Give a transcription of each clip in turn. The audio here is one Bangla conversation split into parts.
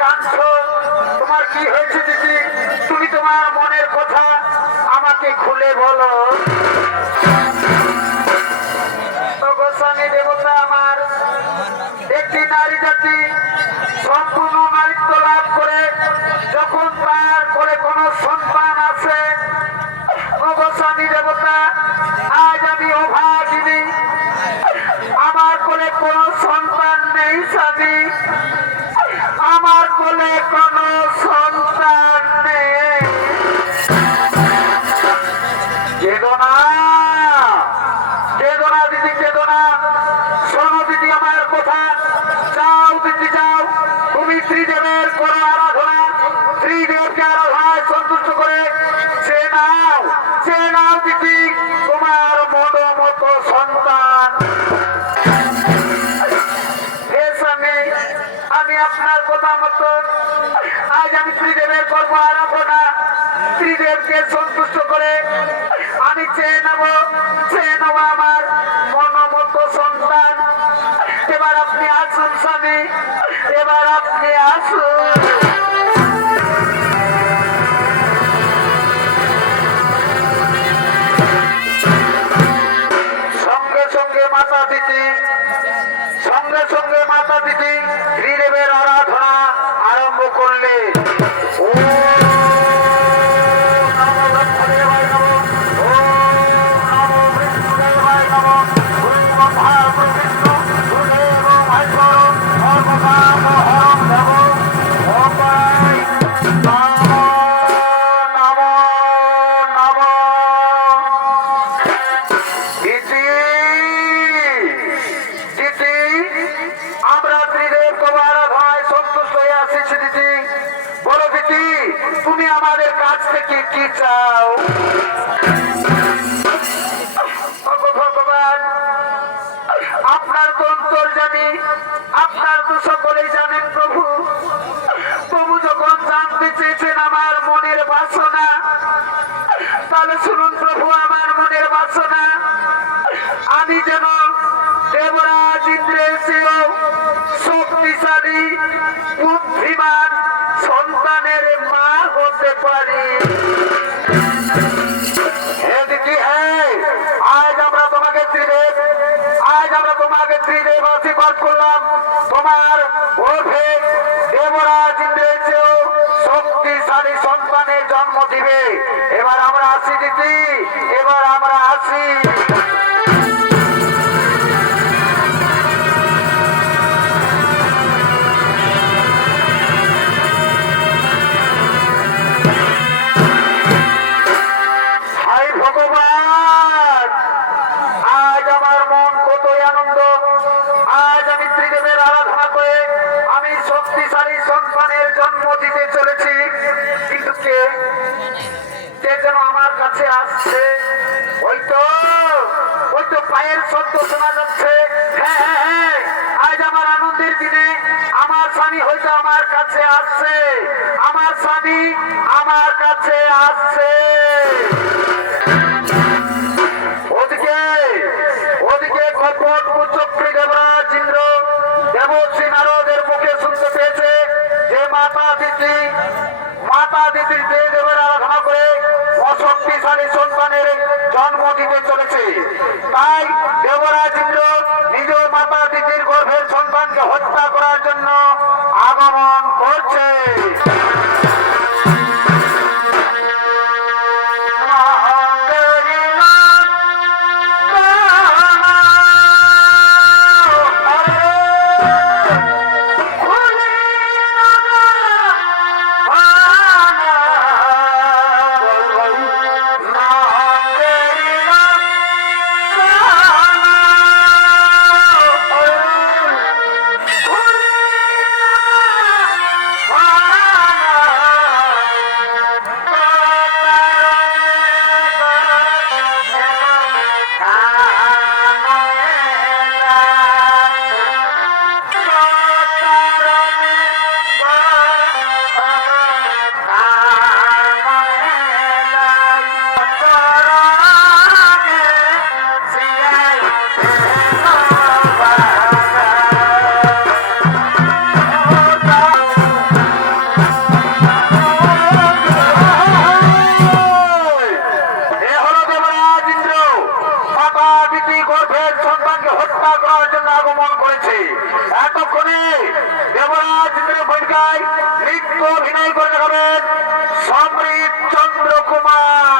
কাঁদছো, তোমার কি হয়েছে দিদি? তুমি তোমার মনের কথা আমাকে খুলে বলো। গোস্বামী দেবতা আমার, একটি নারী জাতি সম্পূর্ণ নারীত্ব লাভ করে যখন তার করে কোনো সন্তান আছে, গোস্বামী দেবতা আজ আমি অভাগিনী, আমার কোলে কোনো সন্তান নেই স্বামী, আমার কোলে কোনো সন্তান নেই। কেদনা কেদনা দিদি, কেদনা, শোনো দিদি আমার কথা। যাও দিদি যাও, তুমি ত্রিদেবের করো আরাধনা, ত্রিদেবকে আরাধনায় সন্তুষ্ট করে সে নাও দিদি তোমার মতো সন্তান। আমি আপনার কথা মতো আজ আমি ত্রিদেবের করব আরাধনা, ত্রিদেবকে সন্তুষ্ট করে আমি চেয়ে নেব আমার মতো সন্তান। এবার আপনি আসুন স্বামী, এবার আপনি আসুন। সঙ্গে সঙ্গে মাতা দিদি ত্রিদেবের আরাধনা আরম্ভ করলে। তুমি আমাদের কাছ থেকে কি চাও? ভগবান, আপনার তো অন্তর্যামী, আপনার তো সকলেই জানেন প্রভু। প্রভু যখন জানতে চেয়েছেন আমার মনের বাসনা, তাহলে শুনুন প্রভু আমার মনের বাসনা, আমি যেন দেবরাজ ইন্দ্রের চেয়েও শক্তিশালী বুদ্ধিমান সন্তানের মা হতে পারি। আজ আমরা তোমাকে ত্রিদেব আশীর্বাদ করলাম, তোমার গর্ভে দেবরাজ ইন্দ্রের চেয়েও শক্তিশালী সন্তানের জন্ম দিবে। এবার আমরা আসি দিদি, এবার আমরা আসি। ভগবান, আজ আমার মন কতই আনন্দ, আজ আমি ত্রিদেবের আরাধনা করে আমি শক্তিশালী সন্তানের জন্ম দিতে চলেছি। কিন্তু কে যেন আমার কাছে আসছে, ওই তো পায়ের শব্দ শোনা যাচ্ছে। হ্যাঁ, আজ আমার আনন্দের দিনে আমার স্বামী হয়তো আমার কাছে আসছে, আমার স্বামী আমার কাছে আসছে। ওদিকে কল্পচক্রী দেবরাজ ইন্দ্র দেবশ্রী নারদের মুখে শুনতে পেয়েছে যে মাতা দিদি দেবের আরাধনা করে অশক্তিশালী সন্তানের জন্ম দিতে চলেছে। তাই দেবরাজ ইন্দ্র নিজ মাতা দিদির গর্ভের সন্তানকে হত্যা করার জন্য আগমন করছে। ভূমিকায় নৃত্য অভিনয় করে দেখাবেন সমৃত চন্দ্র কুমার।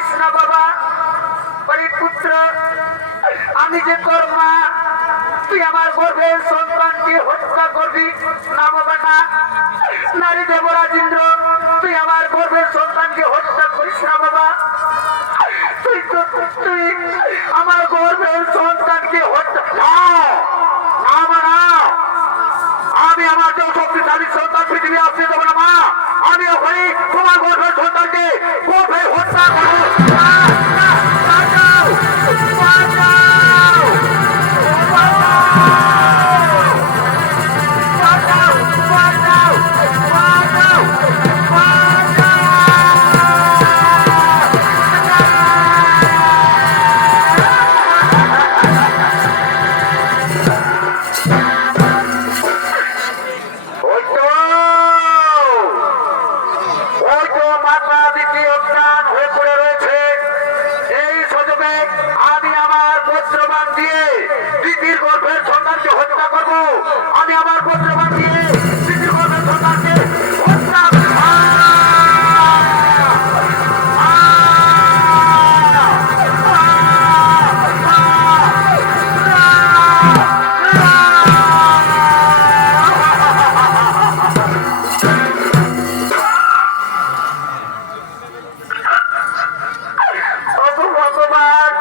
করিস না বাবা। ওরে পুত্র, আমি যে তোর মা, তুই আমার গর্ভের সন্তানকে হত্যা করবি না বাবা না। নারী দেব রাজেন্দ্র, তুই আমার গর্ভের সন্তানকে হত্যা করিস না বাবা। তুই আমার গর্ভের সন্তানকে হত্যা না না। আমি আমার যে শক্তিশালী সন্তান পৃথিবী আসতে দেবো না মা। আমি ওখানে তোমার গর্ভের সন্তানকে গর্ভে হত্যা করবো না। আমি আমার পুত্রবান দিয়ে পৃথিবীর গর্ভের সন্তানকে হত্যা ভগবান,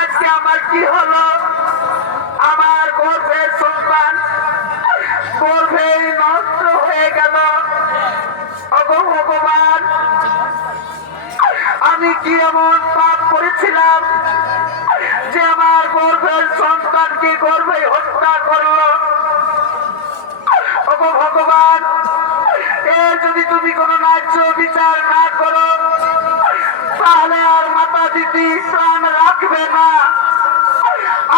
আজকে আমার কি হলো? আমার গর্ভের সন্তান গর্ভেই নষ্ট হয়ে গেল। ওগো ভগবান, আমি কি এমন পাপ করেছিলাম যে আমার গর্ভের সন্তানকে গর্ভে হত্যা করলো? ওগো ভগবান, এর যদি তুমি কোনো ন্যায্য বিচার না করো, তাহলে আর মাতা দিদি প্রাণ রাখবে না।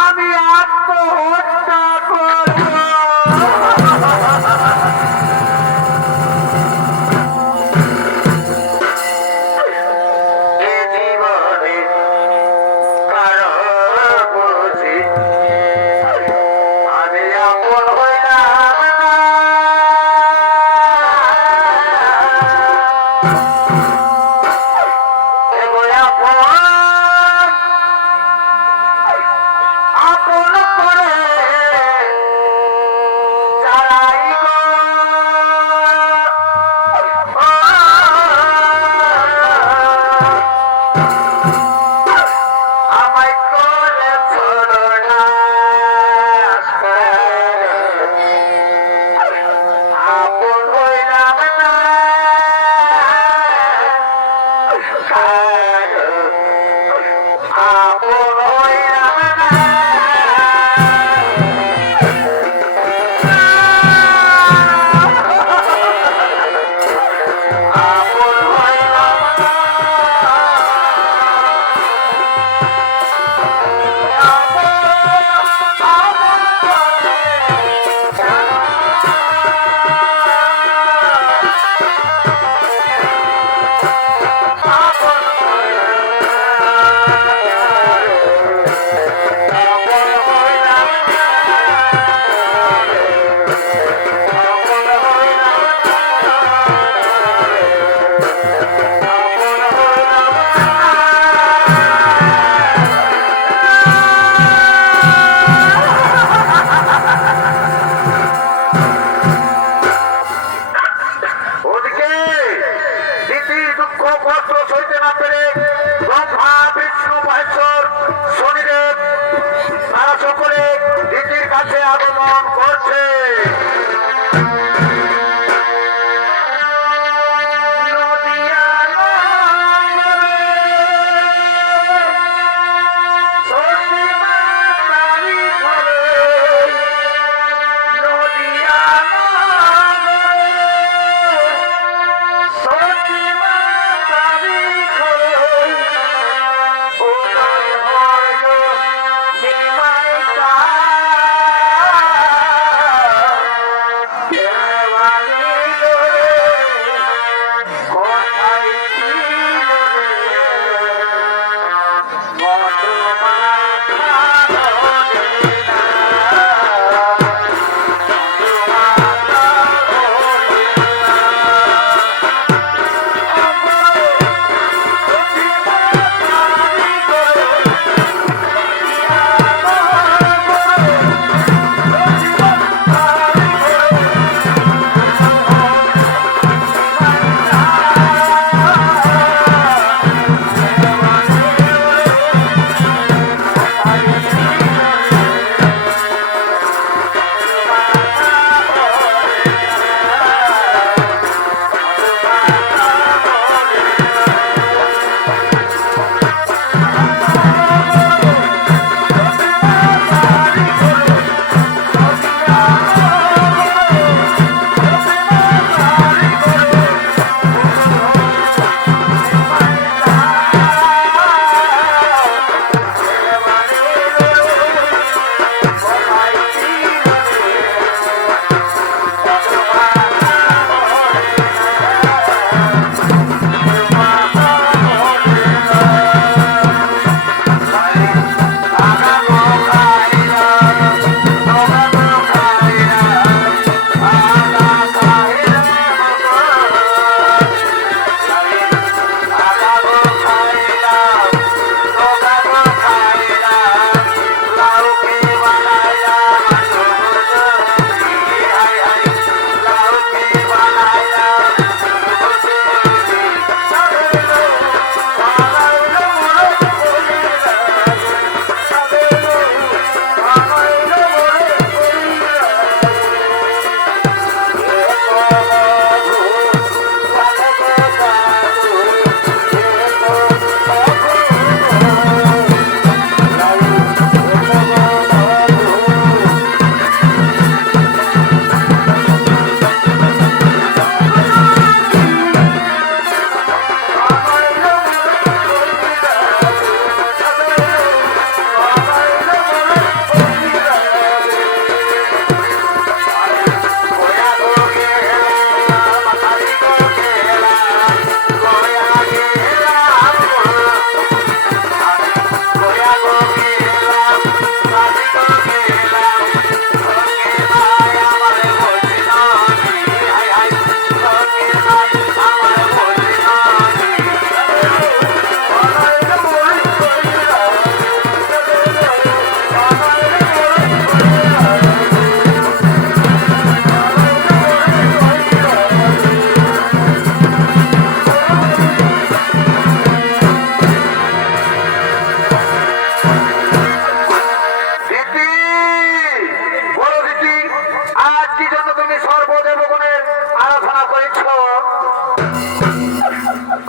আমি আত্মহত্যা করব। জীবনে কারো বুঝি আমি আপন হইলাম না। আপন করে চালাই গো, আমায় করে ছোড়ো না। আপন হইলাম না, আপন হইলাম না। আগমন করছে।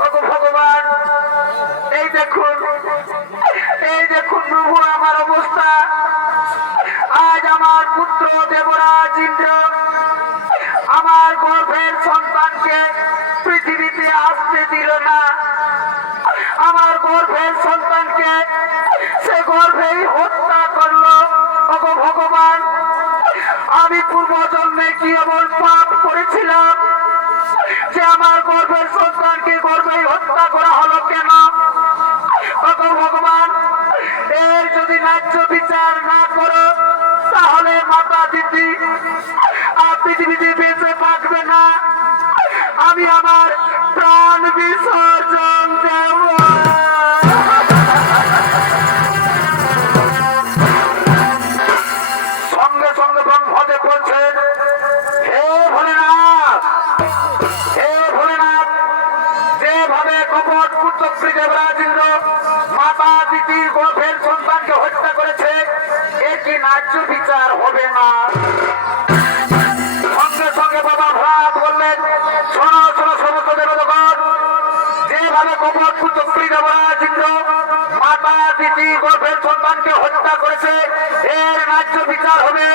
ওগো ভগবান, এই দেখুন, এই দেখুন প্রভু আমার অবস্থা। আজ আমার পুত্র দেবরাজ ইন্দ্র আমার গর্ভের সন্তানকে পৃথিবীতে আসতে দিল না। আমার গর্ভের সন্তানকে সে গর্ভেই হত্যা করলো। ওগো ভগবান, আমি পূর্ব জন্মে কি এমন পাপ করেছিলাম যে আমার গর্ভের সন্তানকে গর্ভেই হত্যা করা হলো কেন? ওগো ভগবান, এর যদি ন্যায্য বিচার না করো তাহলে মাতা দিদি পৃথিবীতে বেঁচে থাকবে না। আমি আমার প্রাণ বিসর্জন দেব। সঙ্গে সঙ্গে ব্রহ্মদেব বলছেন, হে ভোলেনাথ, হে ভোলেনাথ, যেভাবে কপট পুত্রশ্রী দেবরাজ ইন্দ্র মাতা দিদির গর্ভের সন্তানকে হত্যা করেছে, এর কি ন্যায্য বিচার হবে না? সঙ্গে সঙ্গে বাবা ভোলানাথ বললেন, শোনো শোনো সমস্ত দেবতাগণ, যেভাবে কপট পুত্রশ্রী দেবরাজ ইন্দ্র মাতা দিদি গর্ভের সন্তানকে হত্যা করেছে, এর ন্যায্য বিচার হবে,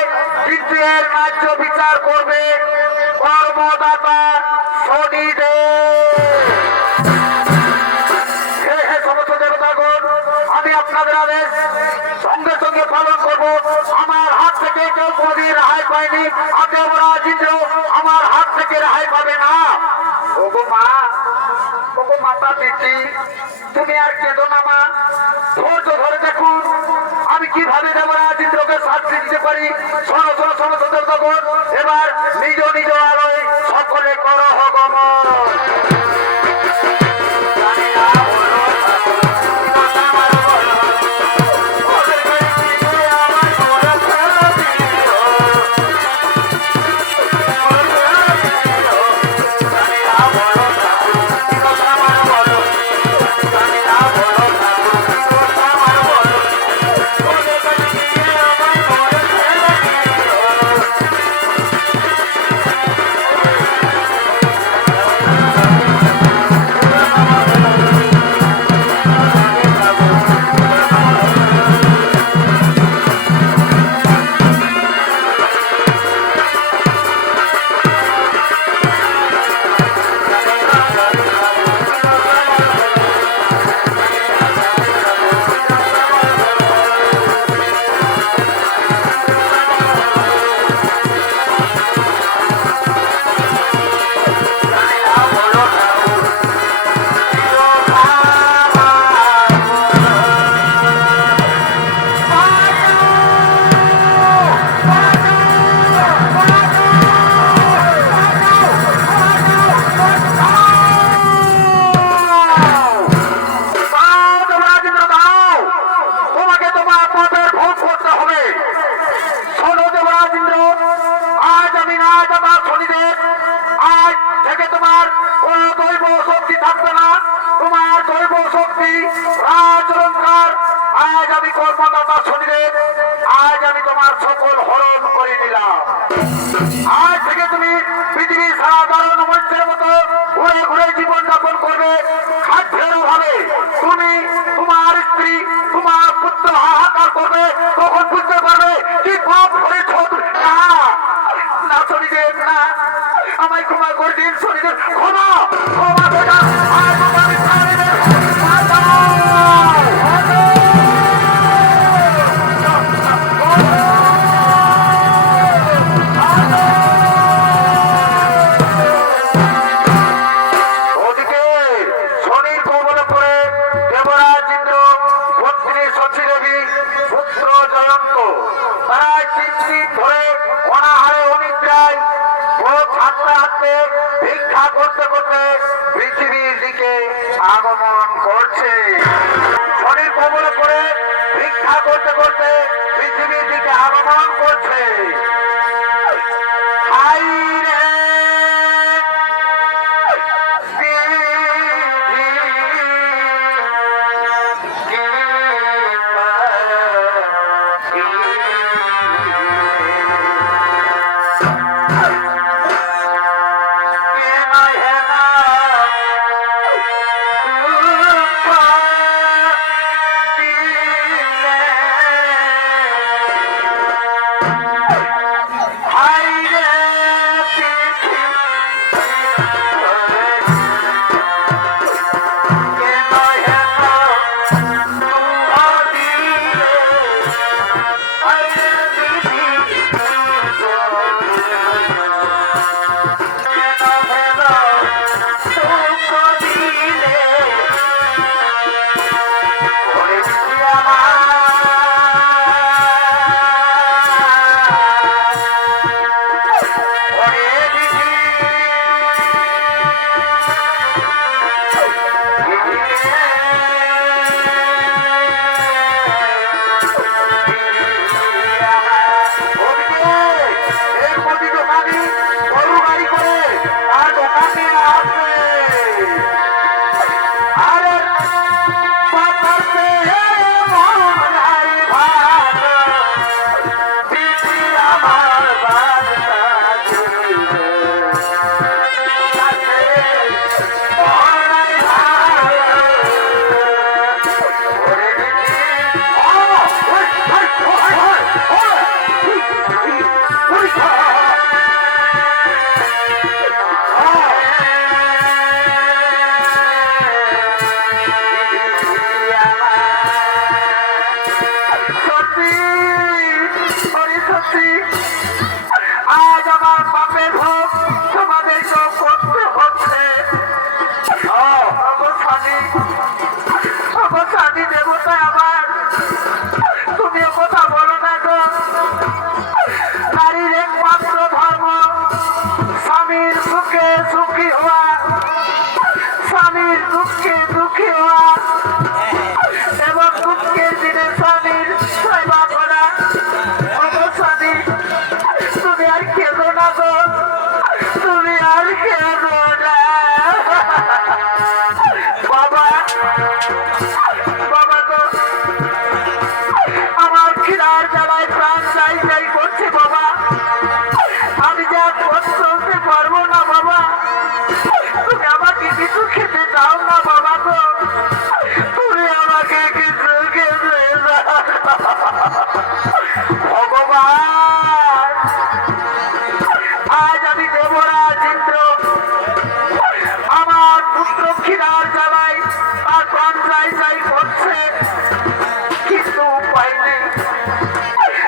কিন্তু এর ন্যায্য বিচার করবে কর্মদাতা শনিদেব। হে সমস্ত দেবতাগণ, আমি আপনাদের আদেশ সঙ্গে সঙ্গে পালন করব। আমার হাত থেকে কেউ কোনদিন রেহাই পায়নি, আর দেবরাজ ইন্দ্র আমার হাত থেকে রেহাই পাবে না। ওগো মা, ওগো মাতা দিদি, তুমি আর কেঁদো না মা, ধৈর্য ধরে দেখুন আমি কিভাবে দেবরাজ ইন্দ্রকে শাস্তি দিতে পারি। শোনো শোনো সমস্ত দেবতাগণ, এবার নিজ নিজ আলোয় সকলে করো গমন। কর্মদাতা শনিদেব, আজ আমি তোমার সকল হরণ করে নিলাম। আজ থেকে তুমি পৃথিবীর সারা দারুণ মঞ্চের মতো ঘুরে ঘুরে জীবন যাপন করবে খাদ্যের অভাবে। তুমি, তোমার স্ত্রী, তোমার পুত্র হাহাকার করবে, তখন বুঝতে পারবে কি পাপ করেছ। না না শনিদেব, না, আমায় ক্ষমা করে দিন শনিদেব, ক্ষমা ক্ষমা করে ভিক্ষা করতে করতে পৃথিবীর দিকে আগমন করছে। শনির কবলে করে ভিক্ষা করতে করতে পৃথিবীর দিকে আগমন করছে। বাবা গো, আমার খিদার জ্বালায় প্রাণ চাই চাই করছে বাবা। আমি যা পথ চলতে পারবো না বাবা। তুমি আমাকে কিছু খেতে দাও না বাবা গো, তুমি আমাকে কিছু খেতে দাও। ভগবান, আজ আমি দেবরাজ ইন্দ্র আমার পুত্র খিদার জ্বালায় আর প্রাণ চাই চাই করছে, কিন্তু উপায় নেই।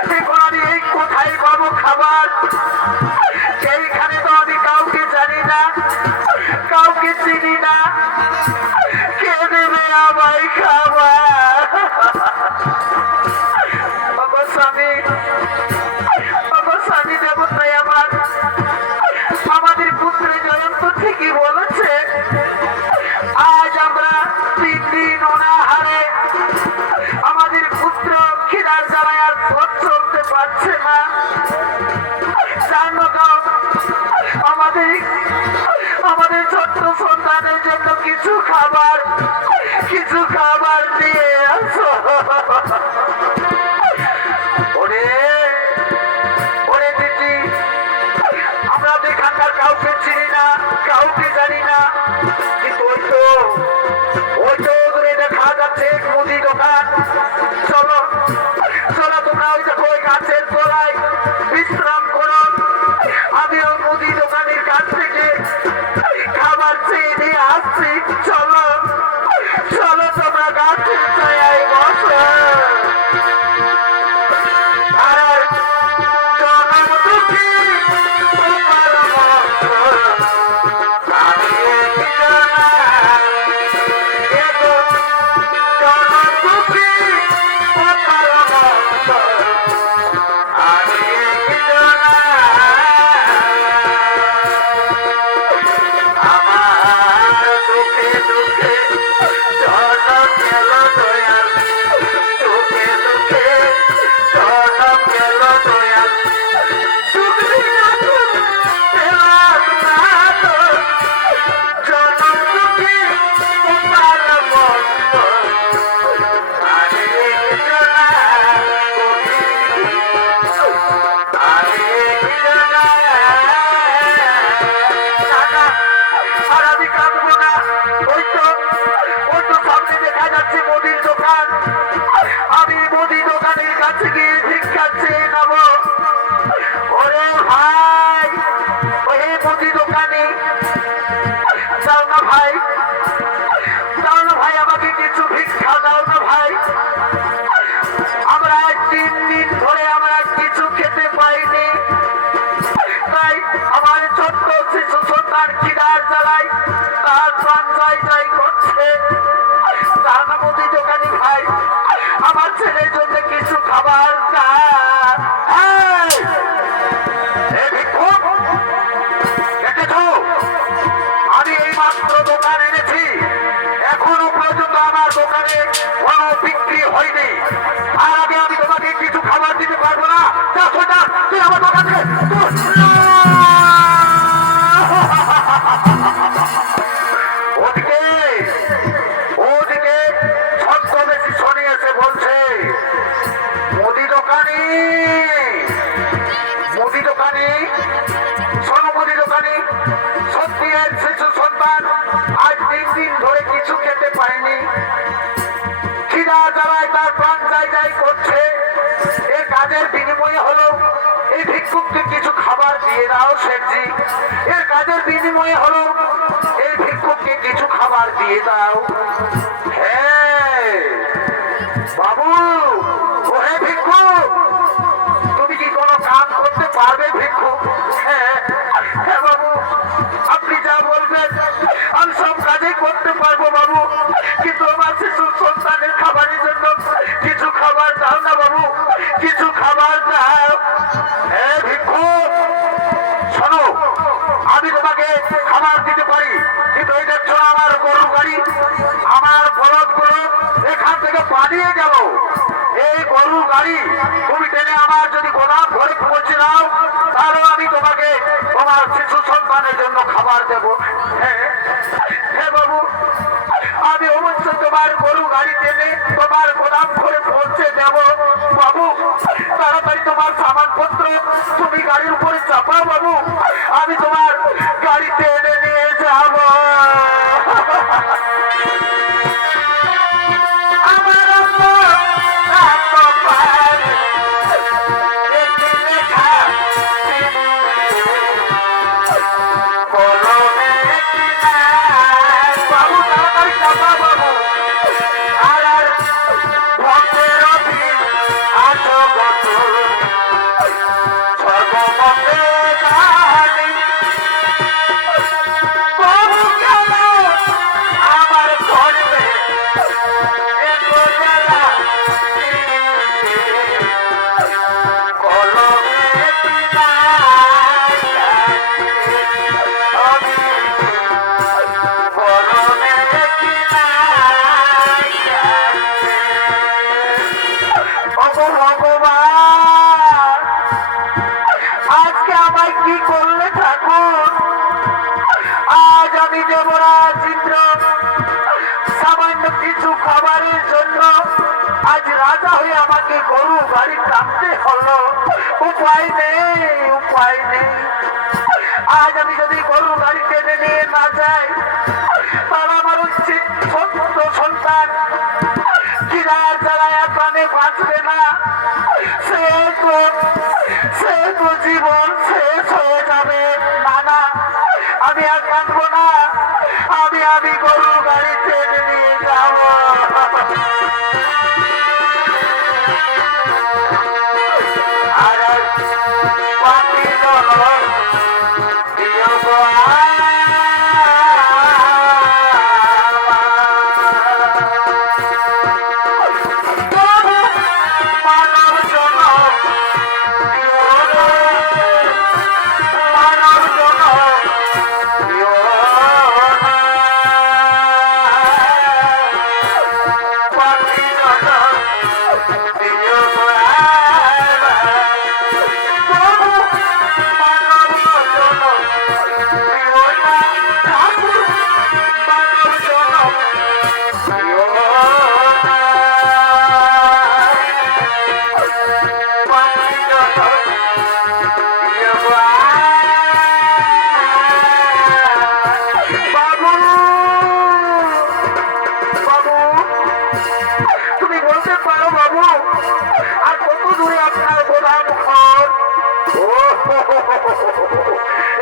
দেখো আমি এই কোথায় পাবো খাবার? এইখানে তো আমি কাউকে জানি না, কাউকে চিনি না, কে দেবে আমায় খাবার? স্বামী, স্বামী দেবতাই আমার, আমাদের পুত্র জয়ন্ত ঠিকই বলেছে, আজ আমরা 3 দিন অনাহারে, আমাদের পুত্র খিদার জ্বালায় আর পথ চলতে পারছে না। জানো তো, আমাদের আমাদের ছোট্ট সন্তানের জন্য কিছু খাবার নিয়ে আসো। ওরে ওরে দিদি, আমরা তো এখানকার কাউকে চিনি না, কাউকে জানি না, কিন্তু ওই তো দূরে দেখা যাচ্ছে মুদি দোকান। চলো চলো, তোমরা ওই দেখো ওই গাছের তলায় বিশ্রাম করো, আমিও মুদি দোকানের কাছ থেকে খাবার চেয়ে নিয়ে আসছি। চলো চলো, তোমরা গাছের ছায়ায় বসো। আর জনম দুঃখী তোমার মতো আমি একজনা, এগো জনম দুঃখী তোমার মতো আমি একজনা। আমার দুঃখে দুঃখে জনম গেল দয়াল, দুঃখে দুঃখে জনম গেল দয়াল, দুঃখ দিনা দুঃখ পেলাম না তো, জনম দুঃখী তোমার মতো আমি একজনা, আমি একজনা। না, আর আমি কাঁদবো না। ওই তো সামনে দেখা যাচ্ছে মুদির দোকান, আমি মুদি দোকানের কাছে গিয়ে ভিক্ষা চেয়ে নেবো। ওরে ভাই, ওই মুদি দোকানে দাও না ভাই, দাও না ভাই, আমাকে কিছু ভিক্ষা দাও না ভাই। আমরা 3 দিন ধরে আমরা কিছু খেতে পাইনি, তাই আমার ছোট্ট শিশু সন্তান খিদার জ্বালায় তার প্রাণ জয় জয় করছে। তার না মুদি দোকানি ভাই, আমার ছেলের জন্য কিছু খাবার দাও। ভিক্ষুক, দেখেছো আমি এই মাত্র দোকান এনেছি, এখনো পর্যন্ত আমার দোকানে কোনো বিক্রি হয়নি, আর আগে আমি তোমাকে কিছু খাবার দিতে পারবো না। তুই আমার দোকান থেকে ওদিকে ওদিকে ছদ্মবেশী শনি এসে বলছে, মুদি দোকানি শোনো, মুদি দোকানি, সত্যি এর শিশু সন্তান আজ 3 দিন ধরে কিছু খেতে পায়নি, খিদা জ্বালায় তার প্রাণ যাই যাই করছে। এর কাজের বিনিময়ে হলো এই ভিক্ষুককে কিছু খাবার দিয়ে দাও শেঠজি, এর কাজের বিনিময়ে হলো এই ভিক্ষুককে কিছু খাবার দিয়ে দাও। হ্যাঁ বাবু, ও হে ভিক্ষুক, তুমি কি কোনো কাম করতে পারবে ভিক্ষুক? হ্যাঁ হ্যাঁ বাবু, আপনি যা বলবেন আমি সব কাজই করতে পারবো বাবু, কিন্তু আমার শিশু সন্তানের খাবারের জন্য কিছু খাবার দাও না বাবু, কিছু খাবার দাও। হ্যাঁ ভিক্ষুক, শোনো, আমি তোমাকে খাবার দিতে পারি, কিন্তু এই দেখছো আমার গরু গাড়ি, আমার বলদগুলো এখান থেকে পালিয়ে গেল। এই গরু গাড়ি তুমি টেনে আমার যদি গোদাম ঘরে পৌঁছে দাও, তাহলে আমি তোমাকে তোমার শিশু সন্তানের জন্য খাবার দেব। হ্যাঁ হ্যাঁ বাবু, আমি অবশ্যই তোমার গরু গাড়ি টেনে তোমার গোদাম ঘরে পৌঁছে দেব। বাবু তাড়াতাড়ি তোমার সামানপত্র তুমি গাড়ির উপরে চাপাও বাবু, আমি তোমার গাড়িতে এনে নিয়ে যাব। আমাকে গরু গাড়ি টানতে হলো, উপায় নেই উপায় নেই। আজ আমি যদি গরু গাড়ি টেনে নিয়ে না যাই তাহলে আমার উচিত ছোট্ট সন্তান কিনার জ্বালায় প্রাণে বাঁচবে না, সে তো জীবন শেষ হয়ে যাবে। না না, আমি আর কাঁদবো না, আমি গরু গাড়ি টেনে নিয়ে যাবো।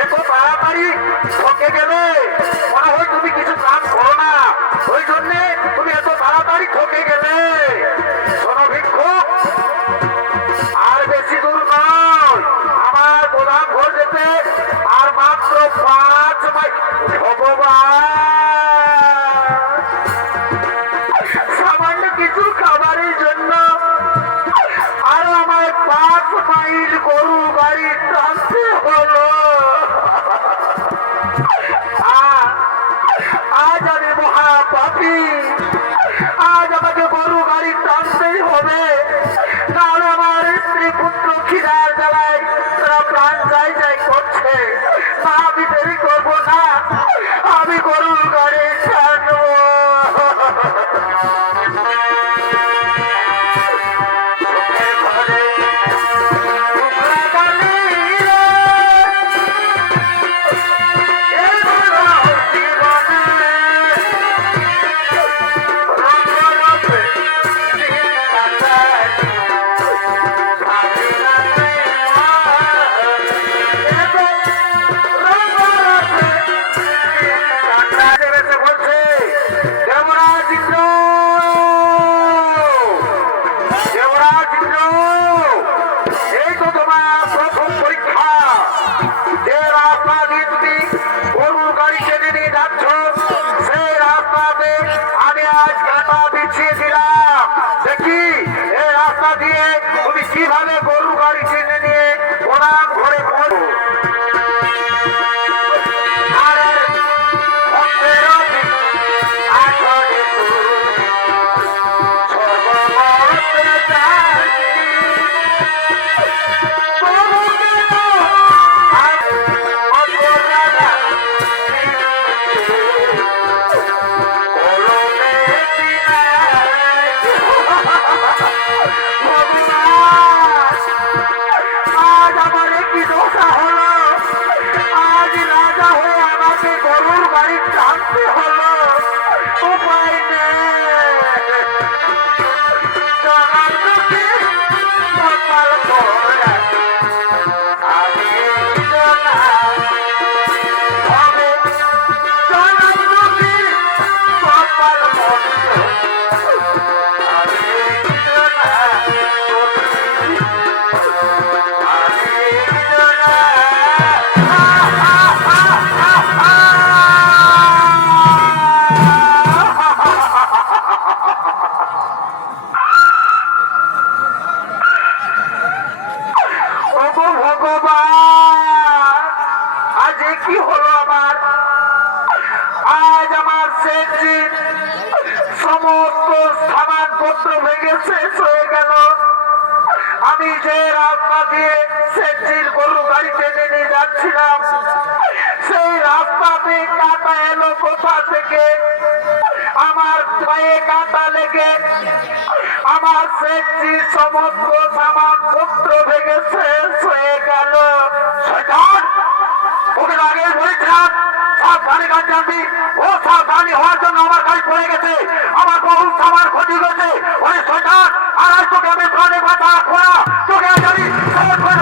এত তাড়াতাড়ি ঠকে গেলে মনে হয় তুমি কিছু কাজ করো না, ওই জন্যে তুমি এত তাড়াতাড়ি ঠকে গেলে। শোনো ভিক্ষুক, আর বেশি দূর নয়, আমার গোদাম ঘর যেতে আর মাত্র 5 মাইল। ভগবান, সামান্য কিছু খাবারের জন্য আরো আমার 5 মাইল গরু গাড়ি টানতে হলো। আজ আমি মহাপাপী, আজ আমাকে গরু গাড়ি টানতেই হবে, তাহলে আমার স্ত্রী পুত্র খিদার জ্বালায় তারা প্রাণ যাই যাই করছে। না, আমি দেরি করবো না, আমি গরুর গাড়ি টানবো। কিভাবে গরু গাড়ি কিনে নিয়ে গোদাম ঘরে পড়ো। সেটজি সমস্ত সামানপত্র ভেঙে শেষ হয়ে গেল। আমি যে রাস্তা দিয়ে সেটজির গরু গাড়ি টেনে নিয়ে যাচ্ছিলাম, সেই রাস্তাতে কাটা এলো কোথা থেকে, আমার পায়ে কাটা লেগে আমার সেটজির সমস্ত সামানপত্র ভেঙে শেষ হয়ে গেল। শয়তান, ওদের আগে বলেছিলাম সাবধানে গাড়ি চালাবি, ও সাবধানী হওয়ার জন্য আমার গাড়ি পড়ে গেছে, আমার বহু সামান ক্ষতি হয়েছে। ওরে শয়তান, আর আজ তোকে আমি প্রাণে বাঁচা রাখবো না, তোকে আজ আমি শপথ করব।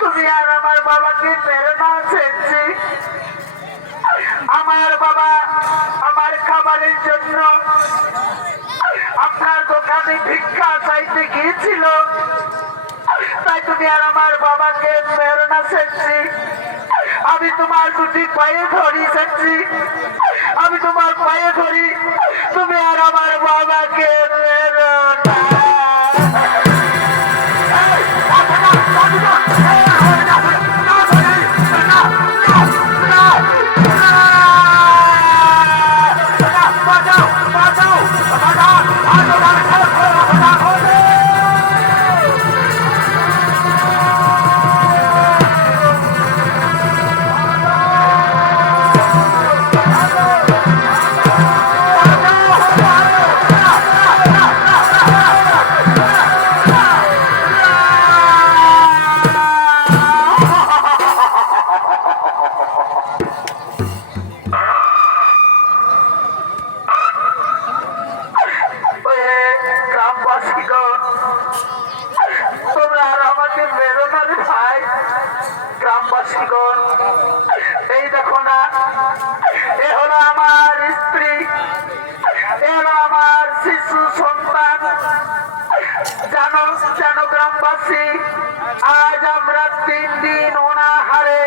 তুমি আর আমার বাবাকে মেরে না সেটজি। আমার বাবা আমার খাবারের জন্য আপনার দোকানে ভিক্ষা চাইতে গিয়েছিল, তাই তুমি আর আমার বাবাকে মেরে না সেটজি। আমি তোমার দুটি পায়ে ধরি সেটজি, আমি তোমার পায়ে ধরি, তুমি আর আমার বাবাকে মেরো না। তোমরা আর আমাকে মেরো না রে ভাই। গ্রামবাসীগণ, এই দেখো না, এ হলো আমার স্ত্রী, এ হলো আমার শিশু সন্তান। জানো জানো গ্রামবাসী, আজ আমরা 3 দিন অনাহারে,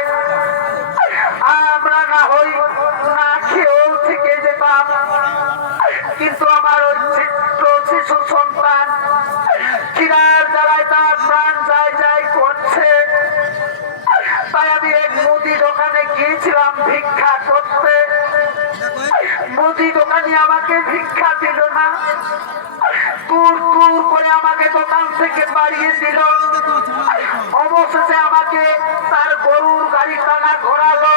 আমরা না হই না খেয়েও থেকে যেতাম, কিন্তু আমার ওই ছোট্ট শিশু সন্তান খিদার জ্বালায় তার প্রাণ যায় যায় করছে। তাই আমি এক মুদি দোকানে গিয়েছিলাম ভিক্ষা করতে। মুদি দোকানি আমাকে ভিক্ষা দিল না, দূর দূর করে আমাকে দোকান থেকে বাড়িয়ে দিল। অবশেষে আমাকে তার গরুর গাড়ি টানা ঘোরালো,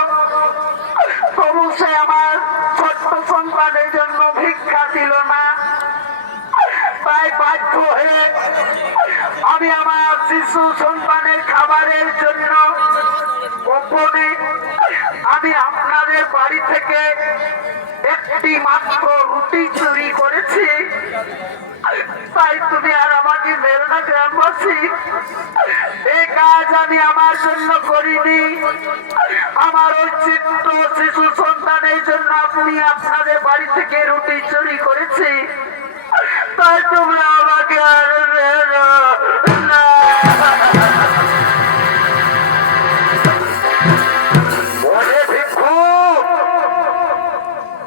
তবু সে আমার ছোট্ট সন্তানের জন্য ভিক্ষা দিল না। তাই বাধ্য হয়ে আমি আমার শিশু সন্তানের খাবারের জন্য গোপনে আমি আপনাদের বাড়ি থেকে একটি মাত্র রুটি চুরি করেছি। তাই তুমি আর আমাকে মেরো না গ্রামবাসী, এই কাজ আমি আমার জন্য করিনি, আমার ওই ছোট্ট শিশু সন্তানের জন্য আপনি আপনাদের বাড়ি থেকে রুটি চুরি করেছি। তাই তোমরা আমাকে আর মেরো না।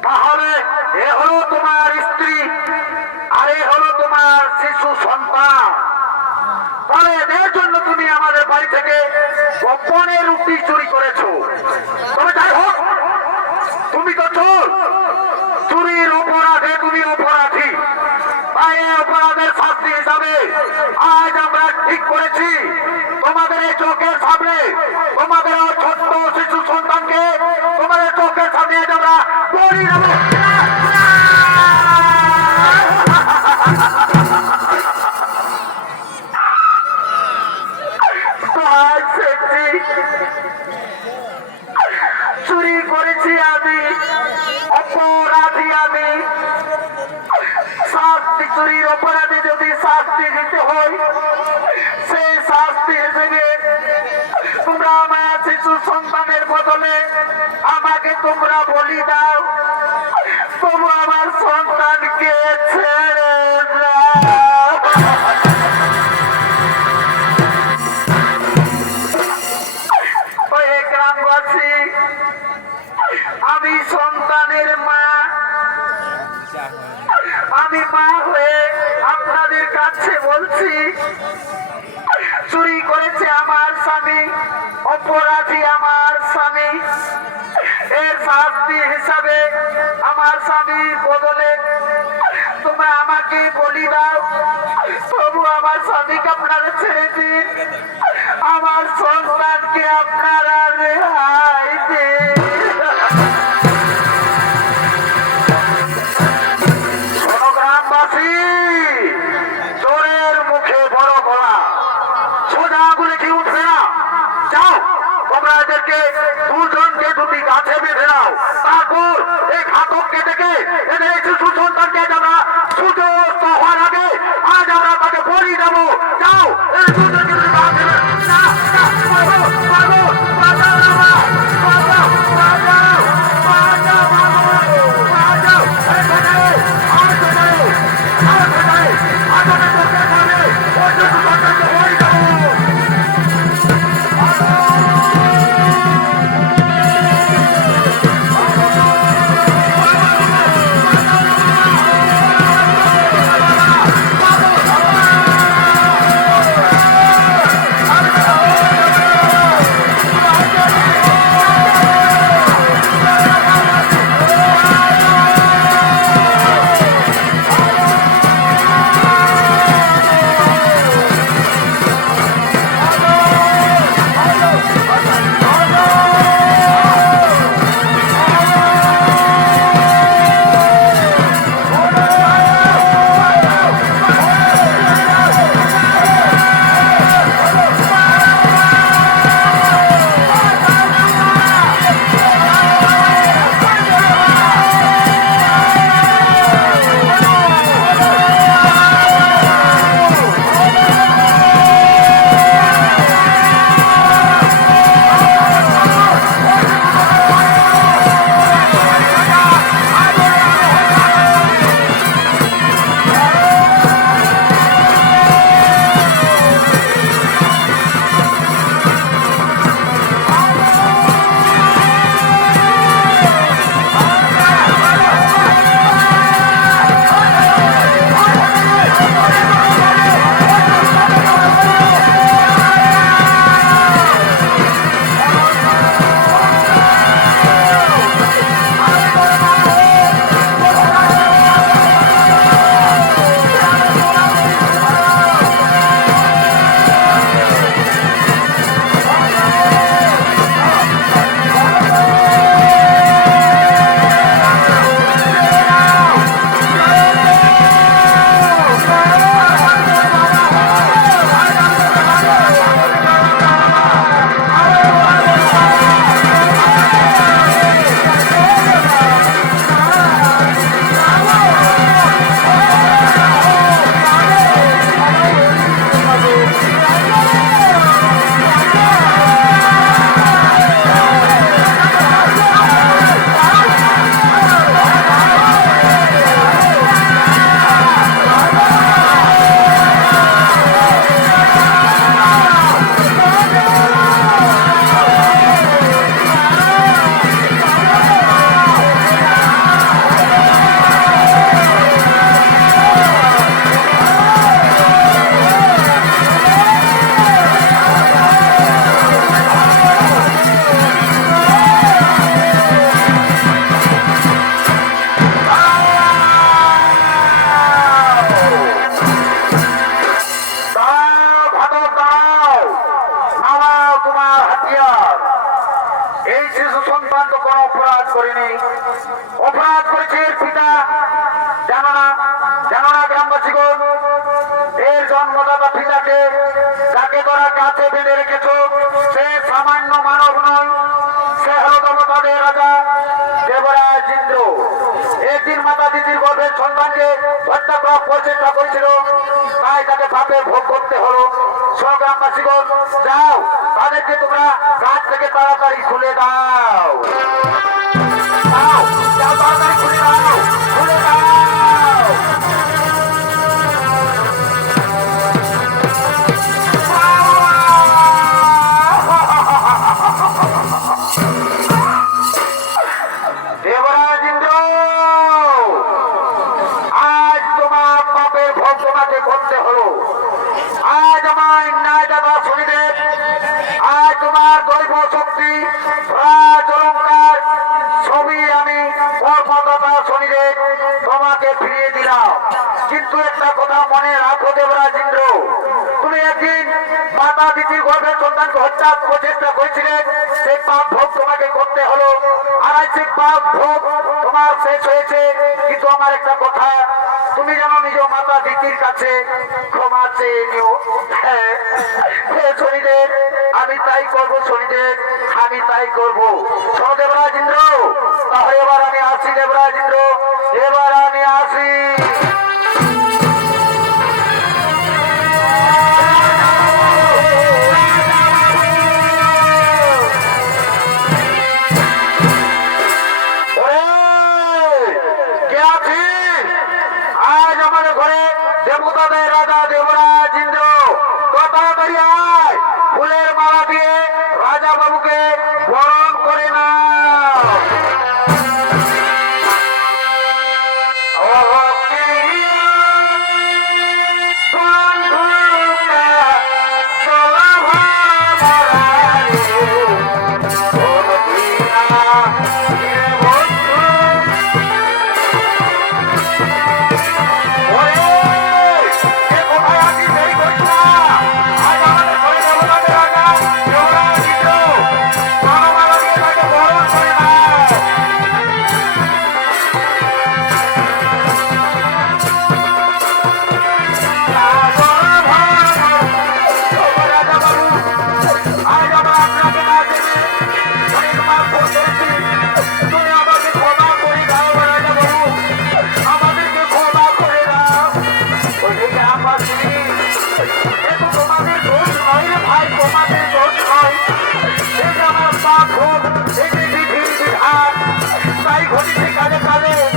তাহলে এ হলো তোমার স্ত্রী আর এ হলো তোমার শিশু সন্তান, তাহলে এদের জন্য তুমি আমাদের বাড়ি থেকে গোপনে রুটি চুরি করেছো। তবে যাই হোক, তুমি তো চোর, চুরির অপরাধে তুমি অপরাধী। তাই এই অপরাধের শাস্তি হিসাবে আজ আমরা ঠিক করেছি তোমাদের এই চোখের সামনে তোমাদের ছোট্ট শিশু সন্তানকে তোমাদের চোখের সামনে আমরা বলি দেবো। চুরি করেছি আমি, অপরাধী আমি, শাস্তি চুরির অপরাধে যদি শাস্তি দিতে হয়, সেই শাস্তি হিসেবে তোমরা আমার শিশু সন্তানের বদলে আমাকে তোমরা বলি দাও, তবু আমার সন্তানকে ছেড়ে দাও। যাচ্ছে বলছি, চুরি করেছে আমার স্বামী, অপরাধী আমার স্বামী। এর শাস্তি হিসাবে আমার স্বামীর বদলে তোমরা আমাকে বলি দাও, তবু আমার স্বামীকে আপনারা ছেড়ে দিন, আমার সন্তানকে আপনারা রেহাই দিন। গ্রামবাসী, চোরের মুখে বড় গলা, সোজা আগুনে কি উঠবে না? যাও, তোমরা এদেরকে দুজনকে দুটি গাছে বেঁধে নাও, তারপর এই ঘাতককে ডেকে এদের এই শিশু সন্তানকে যারা সূর্যাস্ত হওয়ার আগে আজ আমরা তাকে বলি দেবো। যাও, এই দুজনকে দুটি গাছে করেনি, অপরাধ করেছে এর পিতা। জানো না, জানো না গ্রামবাসীগণ, এর জন্মদাতা পিতাকে যাকে তোরা কাছে বেঁধে রেখেছ, সে সামান্য মানব নয়, সে হল তোমাদের রাজা দেবরাজ ইন্দ্র। একদিন মাতা দিদির গর্ভের সন্তানকে হত্যা করার প্রচেষ্টা করেছিল, তাই তাকে পাপের ভোগ করতে হলো। সব গ্রামবাসীগণ যাও, তাদেরকে তোমরা কাজ থেকে তাড়াতাড়ি খুলে দাও। দাও, যাও, তাড়াতাড়ি খুলে দাও, খুলে দাও। দেবরাজ ইন্দ্র, আজ তোমার পাপের ভোগ তোমাকে করতে হলো। কিন্তু একটা কথা মনে রাখো দেবরাজ ইন্দ্র, তুমি একদিন মাতা দিদির গর্ভের সন্তানকে হত্যা প্রচেষ্টা করেছিলে, সেই পাপ ভোগ তোমাকে করতে হলো। আর আজ সেই পাপ ভোগ তোমার শেষ হয়েছে। কিন্তু আমার একটা কথা, তুমি যেন নিজ মাতা দিদির কাছে ক্ষমা চেয়ে নিও। হ্যাঁ শনিদেব, আমি তাই করবো শনিদেব, আমি তাই করবো। শোনো দেবরাজ ইন্দ্র, তাহলে এবার আমি আসি দেবরাজ ইন্দ্র, এবার আমি আসি। কে আছিস? আজ আমাদের ঘরে দেবতাদের রাজা দেবরাজ ইন্দ্র, তাড়াতাড়ি আয়, ফুলের মালা দিয়ে রাজা বাবুকে বরণ করে না। তাই ঘটিছে কালে কালে